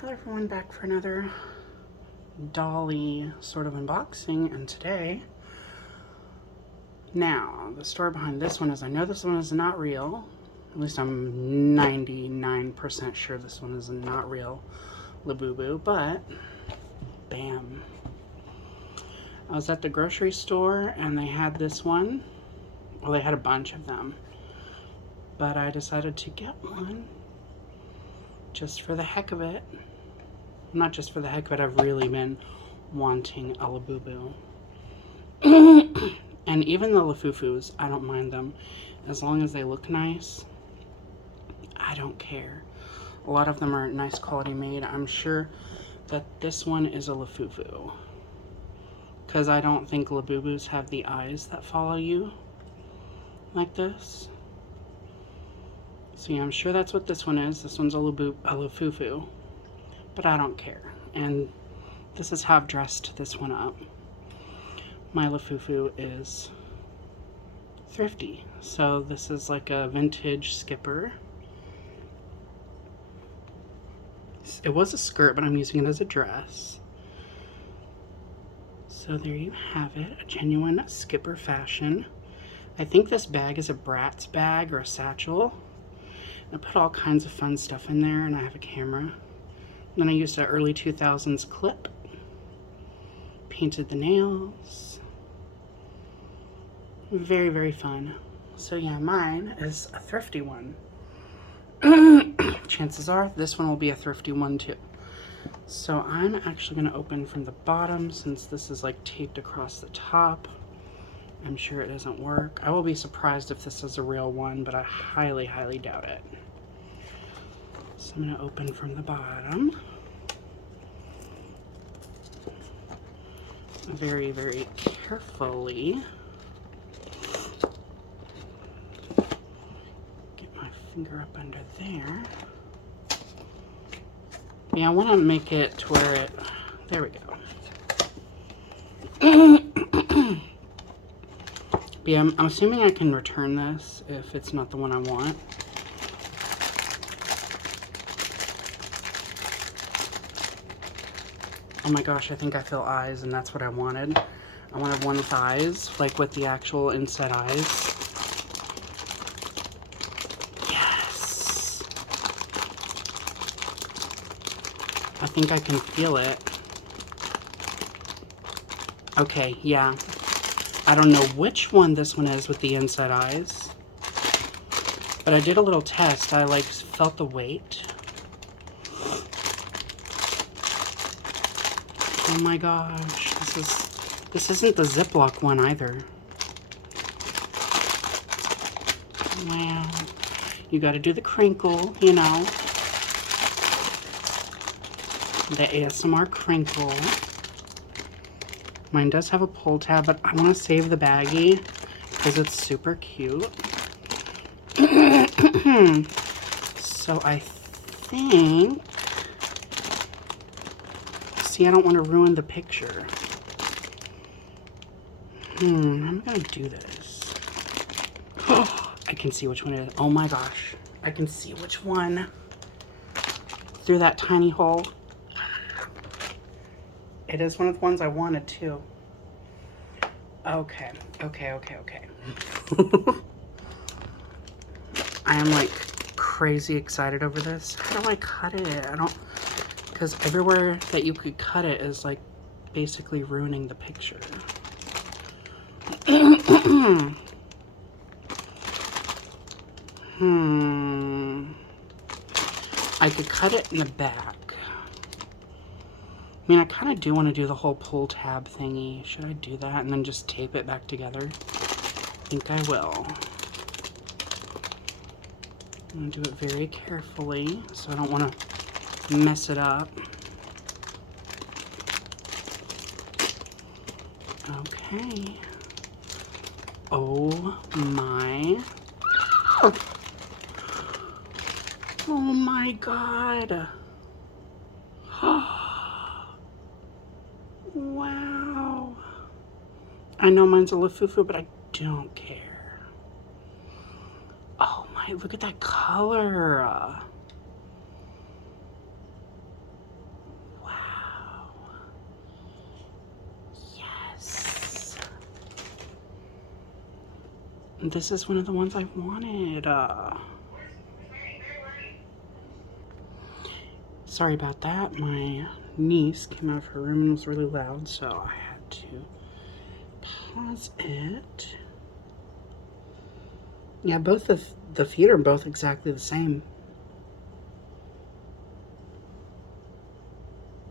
Hello everyone, back for another dolly sort of unboxing, and today, now, the story behind this one is I know this one is not real. At least I'm 99% sure this one is not real Labubu, but bam. I was at the grocery store and they had this one. Well, they had a bunch of them, but I decided to get one just for the heck of it. Not just for the heck of it, I've really been wanting a Labubu. And even the Lafufus, I don't mind them. As long as they look nice, I don't care. A lot of them are nice quality made. I'm sure that this one is a Lafufu, because I don't think Labubus have the eyes that follow you like this. So yeah, I'm sure that's what this one is. This one's a Lafufu. But I don't care. And this is how I've dressed this one up. My Lafufu is thrifty. So this is like a vintage skipper. It was a skirt, but I'm using it as a dress. So there you have it, a genuine skipper fashion. I think this bag is a Bratz bag or a satchel. I put all kinds of fun stuff in there, and I have a camera. Then I used an early 2000s clip, painted the nails. Very, very fun. So yeah, mine is a thrifty one. Chances are this one will be a thrifty one too. So I'm actually going to open from the bottom, since this is like taped across the top. I'm sure it doesn't work. I will be surprised if this is a real one, but I highly, highly doubt it. So I'm going to open from the bottom. Very, very carefully. Get my finger up under there. Yeah, I want to make it to where it... There we go. Yeah, I'm assuming I can return this if it's not the one I want. Oh my gosh, I think I feel eyes, and that's what I wanted. I wanted one with eyes, like with the actual inside eyes. Yes! I think I can feel it. Okay, yeah. I don't know which one this one is with the inside eyes, but I did a little test. I like felt the weight. Oh my gosh, this isn't the Ziploc one either. Wow. You gotta do the crinkle, you know. The ASMR crinkle. Mine does have a pull tab, but I want to save the baggie because it's super cute. So I think... See, I don't want to ruin the picture. I'm gonna do this. Oh, I can see which one it is. Oh my gosh. I can see which one. Through that tiny hole. It is one of the ones I wanted too. Okay. I am like crazy excited over this. How do I cut it? I don't... Because everywhere that you could cut it is like basically ruining the picture. I could cut it in the back. I mean, I kind of do want to do the whole pull tab thingy. Should I do that and then just tape it back together? I think I will. I'm going to do it very carefully, so I don't want to mess it up. Okay. Oh my. Oh my god. Wow. I know mine's a Lafufu, but I don't care. Oh my, look at that color. This is one of the ones I wanted. Sorry about that. My niece came out of her room and was really loud, so I had to pause it. Yeah, both the feet are both exactly the same.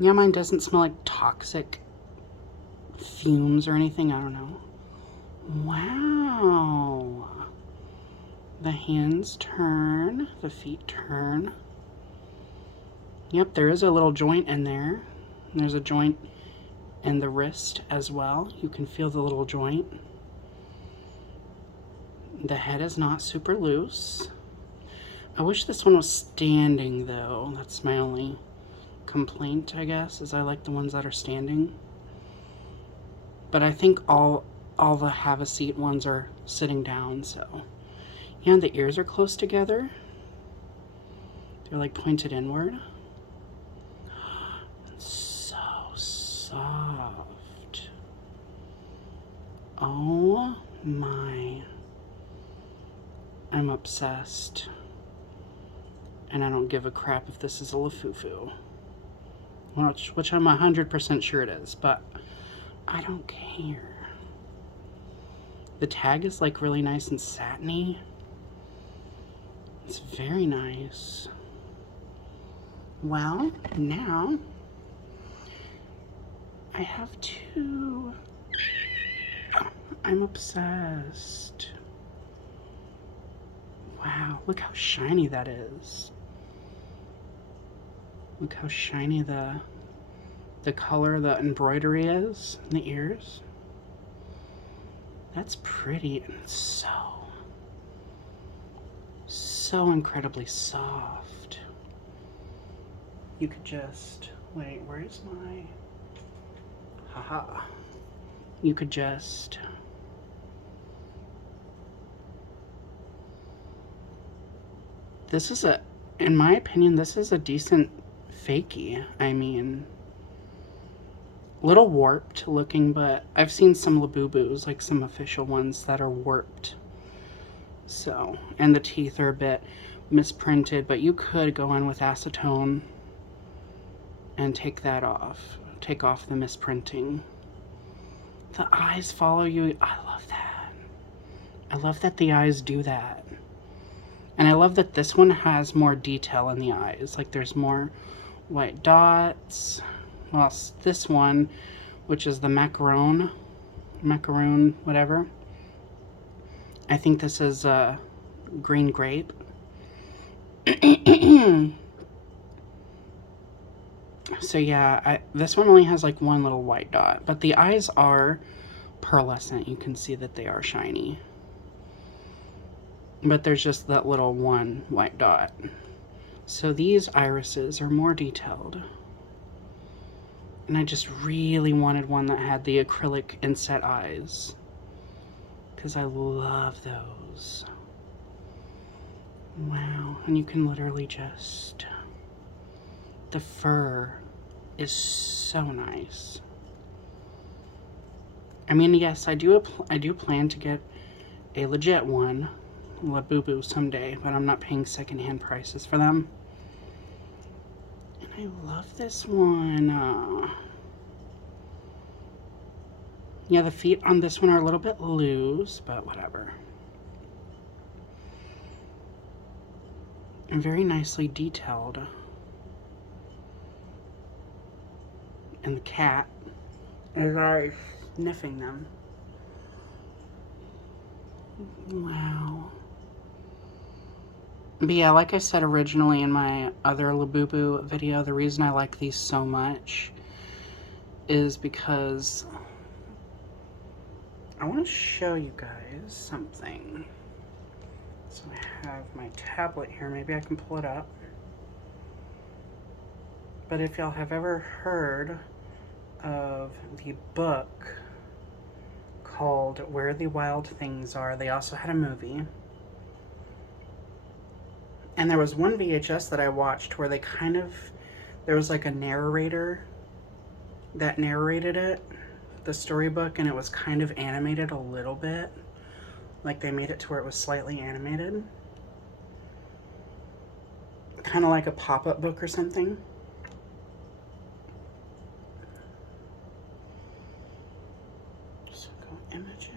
Yeah, mine doesn't smell like toxic fumes or anything. I don't know. Wow. The hands turn, the feet turn. Yep, there is a little joint in there. There's a joint in the wrist as well. You can feel the little joint. The head is not super loose. I wish this one was standing though. That's my only complaint, I guess, is I like the ones that are standing. But I think all the have a seat ones are sitting down, so. Yeah, the ears are close together. They're like pointed inward. So soft. Oh my. I'm obsessed. And I don't give a crap if this is a Lafufu. Which I'm 100% sure it is, but I don't care. The tag is like really nice and satiny. It's very nice. Well, now I have two. I'm obsessed. Wow, look how shiny that is. Look how shiny the color, the embroidery is in the ears. That's pretty and so incredibly soft. You could just, wait, where's my, haha. You could just, this is a, in my opinion, this is a decent fakie. I mean, little warped looking, but I've seen some Labubus, like some official ones that are warped. So, and the teeth are a bit misprinted, but you could go in with acetone and take that off. Take off the misprinting. The eyes follow you. I love that. I love that the eyes do that. And I love that this one has more detail in the eyes. Like there's more white dots. Well, this one, which is the macaroon, whatever. I think this is a green grape. So yeah, this one only has like one little white dot, but the eyes are pearlescent. You can see that they are shiny. But there's just that little one white dot. So these irises are more detailed. And I just really wanted one that had the acrylic inset eyes, because I love those. Wow, and you can literally just, the fur is so nice. I mean, yes, I do plan to get a legit one, Labubu, someday, but I'm not paying secondhand prices for them. And I love this one. Yeah, the feet on this one are a little bit loose, but whatever. And very nicely detailed. And the cat is already sniffing them. Wow. But yeah, like I said originally in my other Labubu video, the reason I like these so much is because I want to show you guys something. So I have my tablet here. Maybe I can pull it up. But if y'all have ever heard of the book called Where the Wild Things Are, they also had a movie. And there was one VHS that I watched where there was like a narrator that narrated it, the storybook, and it was kind of animated a little bit. Like they made it to where it was slightly animated. Kind of like a pop-up book or something. So go images.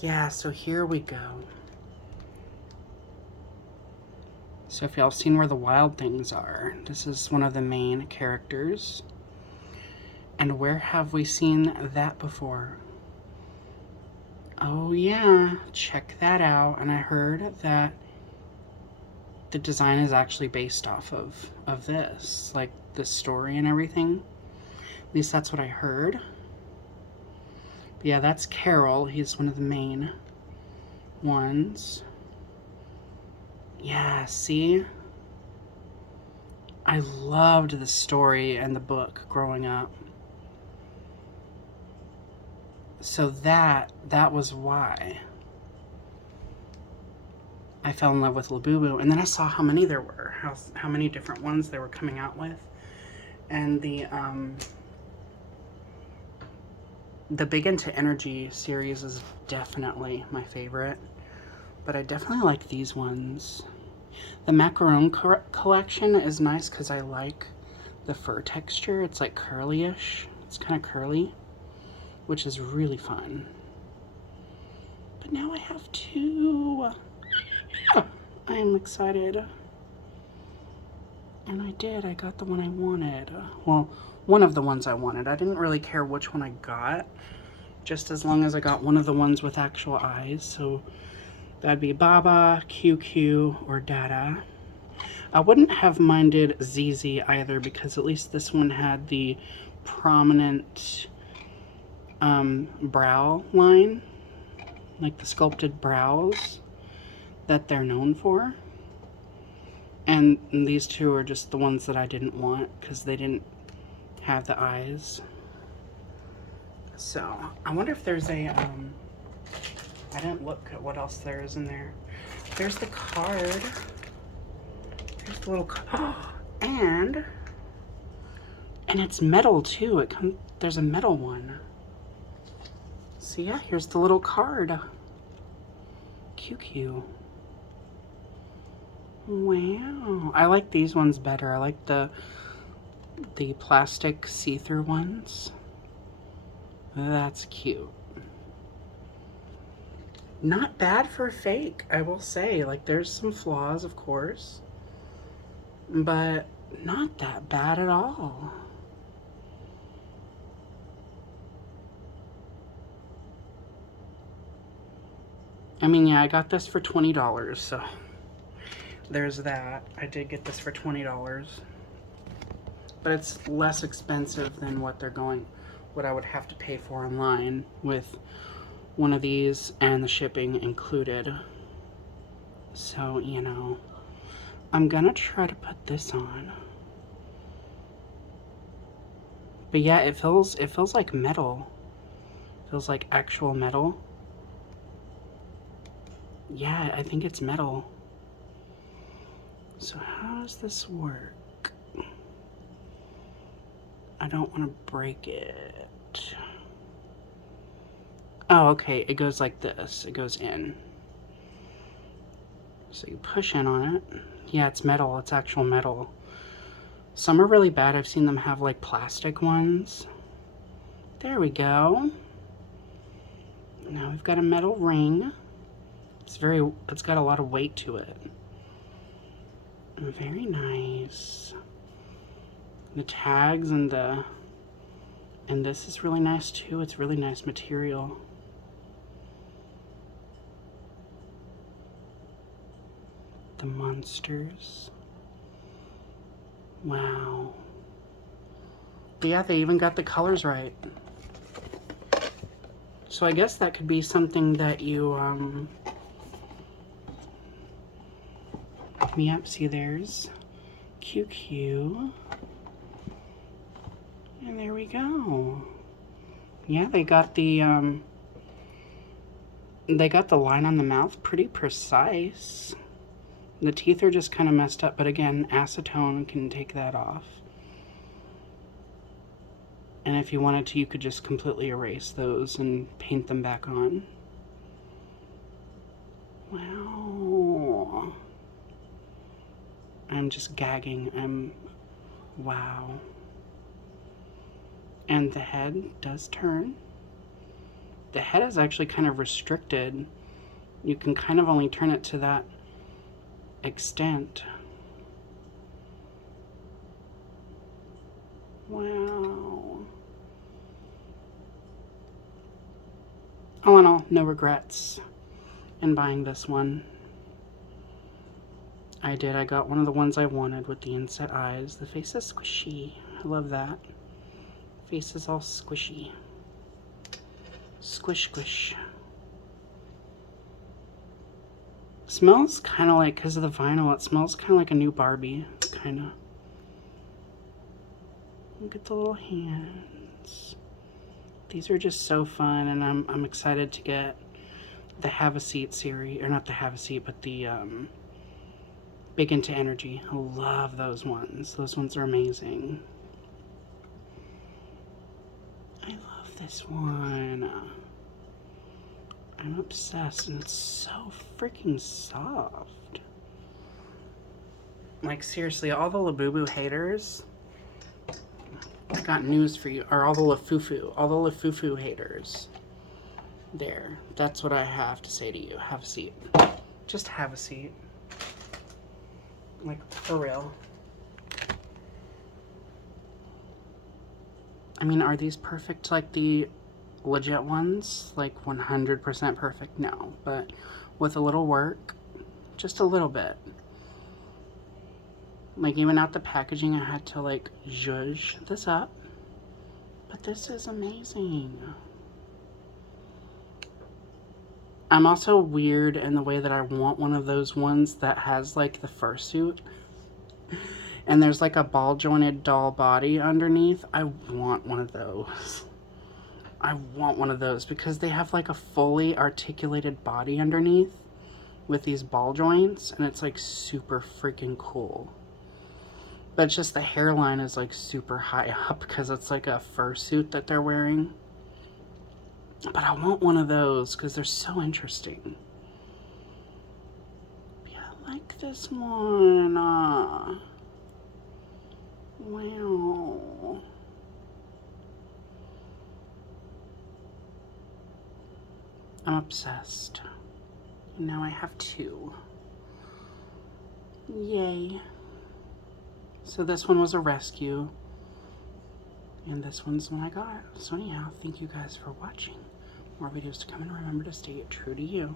Yeah, so here we go. So if y'all seen where the wild things are, this is one of the main characters. And where have we seen that before? Oh yeah, check that out. And I heard that the design is actually based off of this, like the story and everything. At least that's what I heard. But yeah, that's Carol. He's one of the main ones. Yeah, see? I loved the story and the book growing up. So that was why I fell in love with Labubu. And then I saw how many there were, how many different ones they were coming out with. And the Big Into Energy series is definitely my favorite. But I definitely like these ones. The macaron collection is nice because I like the fur texture. It's like curly-ish. It's kind of curly, which is really fun. But now I have two. I am excited. And I did. I got the one I wanted. Well, one of the ones I wanted. I didn't really care which one I got, just as long as I got one of the ones with actual eyes. So that'd be Baba, QQ, or Dada. I wouldn't have minded ZZ either, because at least this one had the prominent brow line, like the sculpted brows that they're known for. And these two are just the ones that I didn't want because they didn't have the eyes. So I wonder if there's a I didn't look at what else there is in there. There's the card. There's the little and it's metal too. There's a metal one. So yeah, here's the little card. QQ. Wow. I like these ones better. I like the plastic see-through ones. That's cute. Not bad for a fake, I will say. Like, there's some flaws, of course, but not that bad at all. I mean, yeah, I got this for $20, so there's that. I did get this for $20, but it's less expensive than what I would have to pay for online with one of these and the shipping included. So, you know, I'm gonna try to put this on. But yeah, it feels like metal. It feels like actual metal. Yeah, I think it's metal. So how does this work? I don't want to break it. Oh, okay, it goes like this. It goes in. So you push in on it. Yeah, it's metal. It's actual metal. Some are really bad. I've seen them have like plastic ones. There we go. Now we've got a metal ring. It's got a lot of weight to it. Very nice. The tags and this is really nice too. It's really nice material. The monsters. Wow. But yeah, they even got the colors right. So I guess that could be something that you, yep, see there's QQ. And there we go. Yeah, they got the line on the mouth pretty precise. The teeth are just kind of messed up, but again, acetone can take that off. And if you wanted to, you could just completely erase those and paint them back on. Wow. I'm just gagging. Wow. And the head does turn. The head is actually kind of restricted. You can kind of only turn it to that extent. Wow. All in all, no regrets in buying this one. I got one of the ones I wanted with the inset eyes. The face is squishy. I love that. Face is all squishy. Squish, squish. Smells kind of like, because of the vinyl, it smells kind of like a new Barbie. Kind of. Look at the little hands. These are just so fun, and I'm excited to get the Have a Seat series, or not the Have a Seat, but the Big Into Energy. I love those ones. Those ones are amazing. I love this one. I'm obsessed, and it's so freaking soft. Like, seriously, all the Labubu haters, I got news for you. Or all the Lafufu haters. There. That's what I have to say to you. Have a seat. Just have a seat. Like, for real. I mean, are these perfect like the legit ones? Like 100% perfect? No. But with a little work, just a little bit. Like, even out the packaging, I had to like zhuzh this up. But this is amazing. I'm also weird in the way that I want one of those ones that has like the fursuit. And there's like a ball jointed doll body underneath. I want one of those. I want one of those because they have like a fully articulated body underneath with these ball joints, and it's like super freaking cool. But it's just the hairline is like super high up because it's like a fursuit that they're wearing. But I want one of those because they're so interesting. Yeah, I like this one. Wow. I'm obsessed. And now I have two. Yay. So this one was a rescue. And this one's one I got. So anyhow, thank you guys for watching. More videos to come, and remember to stay true to you.